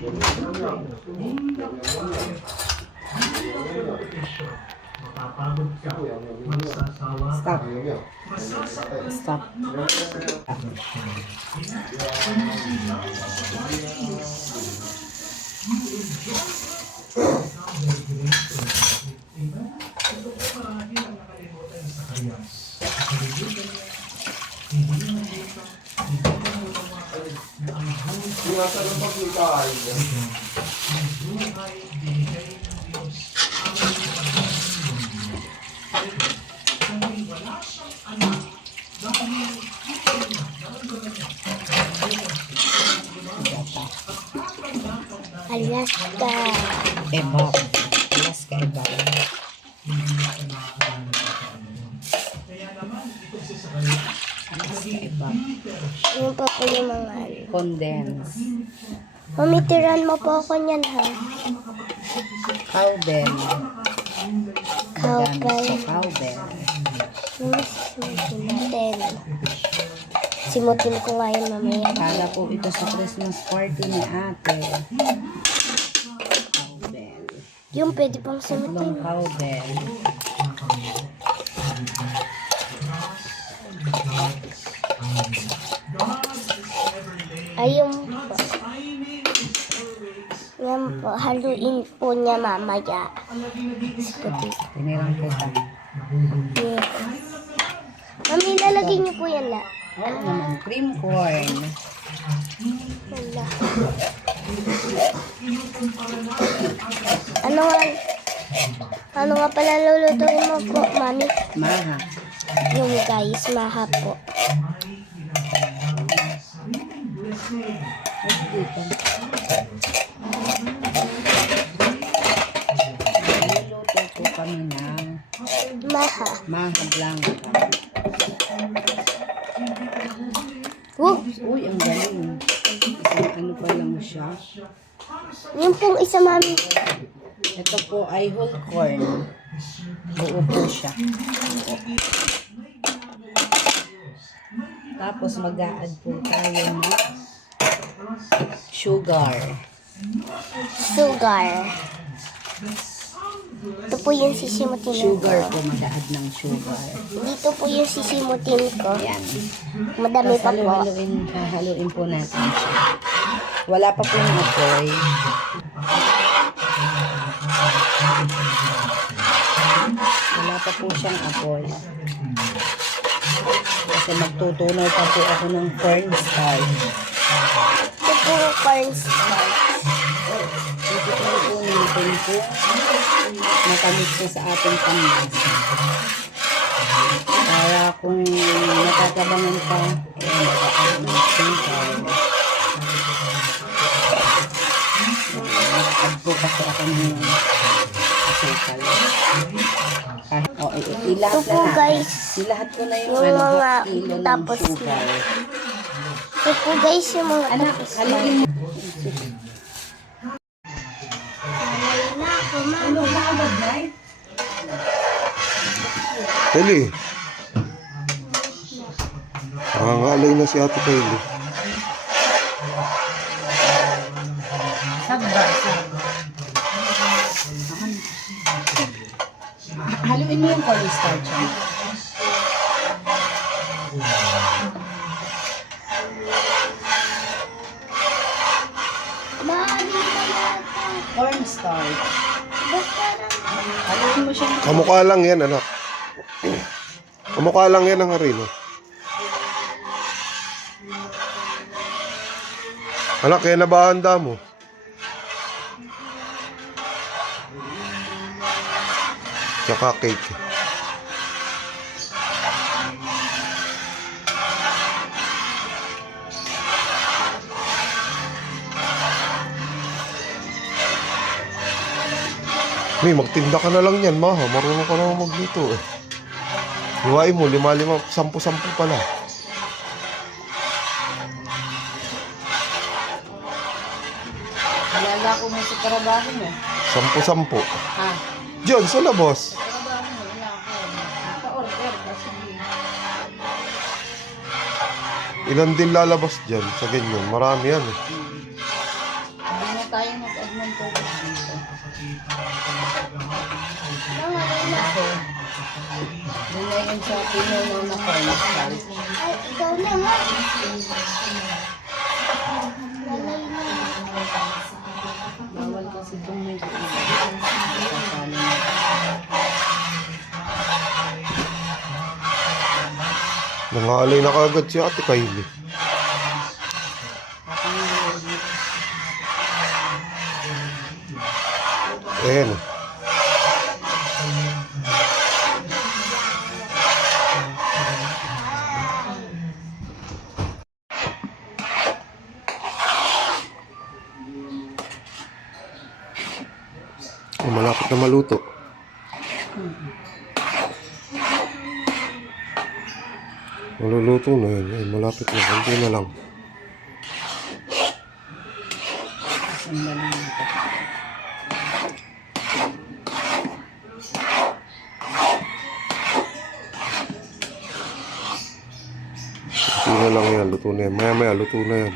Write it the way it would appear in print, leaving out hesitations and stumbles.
Stop. Stop. Alaska. Ebab. Alaska Ebab. Alaska Ebab. Yun pa po yung mga Condense. Mamitiran mo po ako niyan, ha? Cowbell. Cowbell. Sa cowbell. Simutin natin. Simutin ko nga yun mamaya. Para po ito sa Christmas party ni ate. Cowbell. Yung pwede pang Tatlong simutin. cowbell. Ayun po. Yan po. Haluin po niya mamaya. Tinirang kita. Yes. Mami, lalagay niyo po yan la. Oo naman. Cream corn. Wala. Ano nga pala lulutuin mo po, mami? Maha. Yung guys, maha po. Ay, dito. Niluluto po kami ng maha blanca. Uy, ang galing. Isang ano pa lang siya. Yung pong isa, mami. Ito po ay whole corn. Buo po siya. Tapos mag-a-add po tayo ng sugar. Ito po yung sisimutin ko. Sugar po, mag-a-add ng sugar. Dito po yung sisimutin ko. Ayan. Madami Tapos pa po. haluin po natin siya. Wala pa po yung apoy. Wala pa po siyang apoy. Kasi magtutunaw pa po ako ng cornstarch. Ito po cornstarch. Ito po natin po matamit siya sa ating panlasa. Para kung natatabangan pa, makakain ng sugar. Nag-add po kasi ako ng asukal. Ito po guys, Ilahat ko na yung, yung mga half kilo ng tapos sugar. ito po guys yung mga Anak, tapos haluin mo. Ano ba ang bagay? Kylie. Nangangalay na si Ate Kylie. Sabba. Haluin mo yung cornstarch. Cornstarch. Haluin mo siya. Kamukha lang yan, anak. Kamukha lang yan ang harina. Anak, kaya na ba handa mo? Tsaka cake. May magtinda ka na lang yan, Maha. Marunong ka naman magluto eh. Hiwain mo, 5-5, 10-10 pala. Alala ko mo sa trabaho mo. 10-10. Ha? Diyan, sa labas. Trabaho mo, wala ako. Pa-order kasi. Ilan din lalabas dyan sa ganyan? Marami yan eh. Hindi na tayo mag-add ng tubig dito. Ako. Doon na yun sa pinuno na cornstarch. Ay, ikaw na nga. Lalay na. Bawal kasi itong medyo iba. Sasali na. Nangalay na kagad si Ate Kylie. Ayan. Oh, malapit na maluto. Maluluto na yan. Ay, malapit na. Kunti na lang. Sandali nito. Kunti na lang yan. Luto na yan. Maya-maya luto na yan.